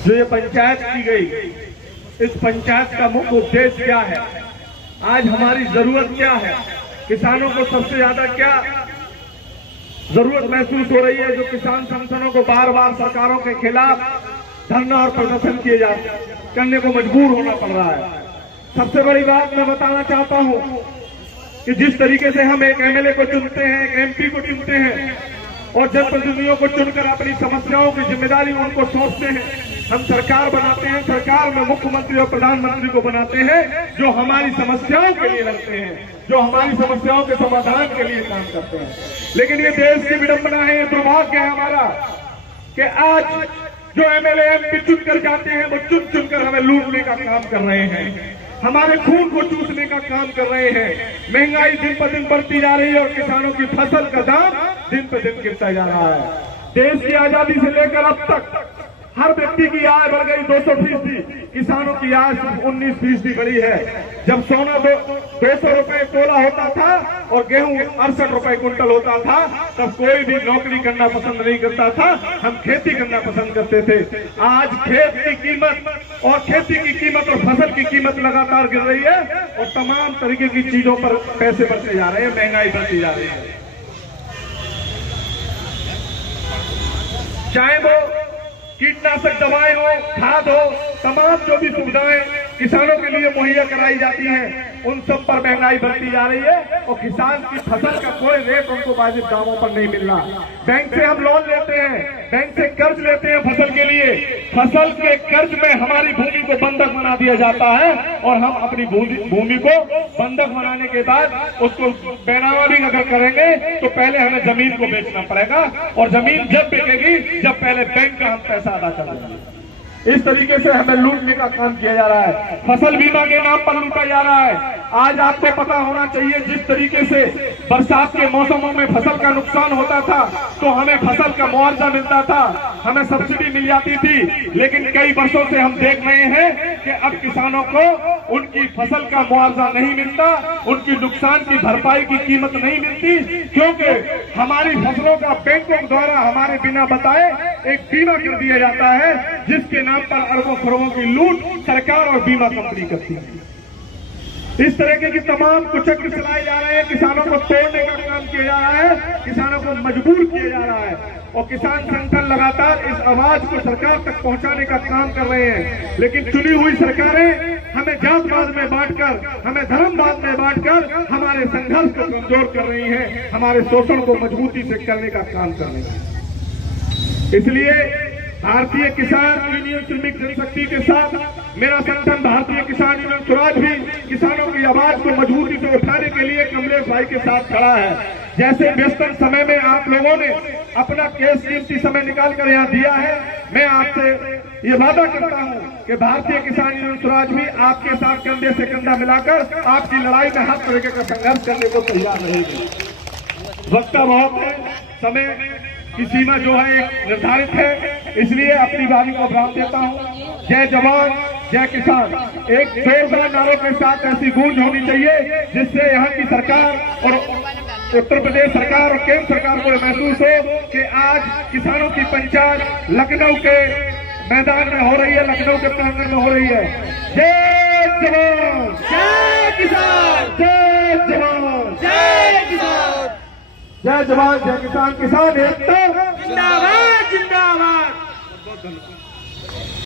जो ये पंचायत की गई, इस पंचायत का मुख्य उद्देश्य क्या है, आज हमारी जरूरत क्या है, किसानों को सबसे ज्यादा क्या जरूरत महसूस हो रही है, जो किसान संगठनों को बार बार सरकारों के खिलाफ धरना और प्रदर्शन करने को मजबूर होना पड़ रहा है। सबसे बड़ी बात मैं बताना चाहता हूं कि जिस तरीके से हम एक एमएलए को चुनते हैं, एक एमपी को चुनते हैं और जनप्रतिनिधियों को चुनकर अपनी समस्याओं की जिम्मेदारी उनको सौंपते हैं, हम सरकार बनाते हैं, सरकार में मुख्यमंत्री और प्रधानमंत्री को बनाते हैं जो हमारी समस्याओं के लिए लड़ते हैं, जो हमारी समस्याओं के समाधान के लिए काम करते हैं। लेकिन ये देश की विडंबना है, ये दुर्भाग्य है हमारा कि आज जो एमएलए एमपी चुनकर जाते हैं वो चुनकर हमें लूटने का काम कर रहे हैं, हमारे खून को चूसने का काम कर रहे हैं। महंगाई दिन पर दिन बढ़ती जा रही है और किसानों की फसल का दाम दिन पर दिन गिरता जा रहा है। देश की आजादी से लेकर अब तक हर व्यक्ति की आय बढ़ गई 200%, किसानों की आय सिर्फ 19% बढ़ी है। जब सोना 200 रुपए तोला होता था और गेहूं 68 रुपए कुंटल होता था, तब कोई भी नौकरी करना पसंद नहीं करता था, हम खेती करना पसंद करते थे। आज खेत की कीमत और खेती की कीमत और फसल की कीमत लगातार गिर रही है और तमाम तरीके की चीजों पर पैसे बढ़ते जा रहे हैं, महंगाई बढ़ती जा रही है। चाहे वो कीटनाशक दवाएं हो, खाद हो, तमाम जो भी सुविधाएं किसानों के लिए मुहैया कराई जाती हैं, उन सब पर महंगाई बढ़ती जा रही है और किसान की फसल का कोई रेट उनको वाजिब दामों पर नहीं मिल रहा। बैंक से हम लोन लेते हैं, बैंक से कर्ज लेते हैं फसल के लिए, फसल के कर्ज में हमारी भूमि को बंधक बना दिया जाता है और हम अपनी भूमि को बंधक बनाने के बाद उसको बेनामी अगर करेंगे तो पहले हमें जमीन को बेचना पड़ेगा और जमीन जब बिकेगी जब पहले बैंक का हम पैसा अदा कर देंगे। इस तरीके से हमें लूटने का काम किया जा रहा है, फसल बीमा के नाम पर लूटा जा रहा है। आज आपको पता होना चाहिए, जिस तरीके से बरसात के मौसमों में फसल का नुकसान होता था तो हमें फसल का मुआवजा मिलता था, हमें सब्सिडी मिल जाती थी। लेकिन कई वर्षों से हम देख रहे हैं कि अब किसानों को उनकी फसल का मुआवजा नहीं मिलता, उनकी नुकसान की भरपाई की कीमत नहीं मिलती, क्योंकि हमारी फसलों का बैंकों द्वारा हमारे बिना बताए एक बीमा कर दिया जाता है, जिसके नाम पर अरबों करोड़ों की लूट सरकार और बीमा कंपनी करती है। इस तरह की तमाम कुचक्र चलाए जा रहे हैं, किसानों को तोड़ने का काम किया जा रहा है, किसानों को मजबूर किया जा रहा है और किसान संगठन लगातार इस आवाज को सरकार तक पहुंचाने का काम कर रहे हैं। लेकिन चुनी हुई सरकारें हमें जातवाद में बांटकर, हमें धर्मवाद में बांटकर हमारे संघर्ष को कमजोर कर रही है, हमारे शोषण को मजबूती से करने का काम कर रही है। इसलिए भारतीय किसान यूनियन श्रमिक जनशक्ति के साथ मेरा संगठन भारतीय किसान यूनियन स्वराज भी किसानों की आवाज को मजबूती से उठाने के लिए कमलेश भाई के साथ खड़ा है। जैसे व्यस्तम समय में आप लोगों ने अपना कीमती समय निकाल कर यहाँ दिया है, मैं आपसे ये वादा करता हूँ कि भारतीय किसान यूनियन स्वराज भी आपके साथ कंधे से कंधा मिलाकर आपकी लड़ाई में हर तरीके का संघर्ष करने को तैयार रहेगी। वक्त बहुत है, समय की सीमा जो है निर्धारित है, इसलिए अपनी बारी को विराम देता हूँ। जय जवान जय किसान, एक जोरदार नारों के साथ ऐसी गूंज होनी चाहिए जिससे यहाँ की सरकार और उत्तर प्रदेश सरकार और केंद्र सरकार को महसूस हो कि आज किसानों की पंचायत लखनऊ के मैदान में हो रही है, लखनऊ के प्रांगण में हो रही है। जय जवान जय किसान, जय जवान जय किसान, जय जवान जय किसान, किसान एकता जिंदाबाद जिंदाबाद।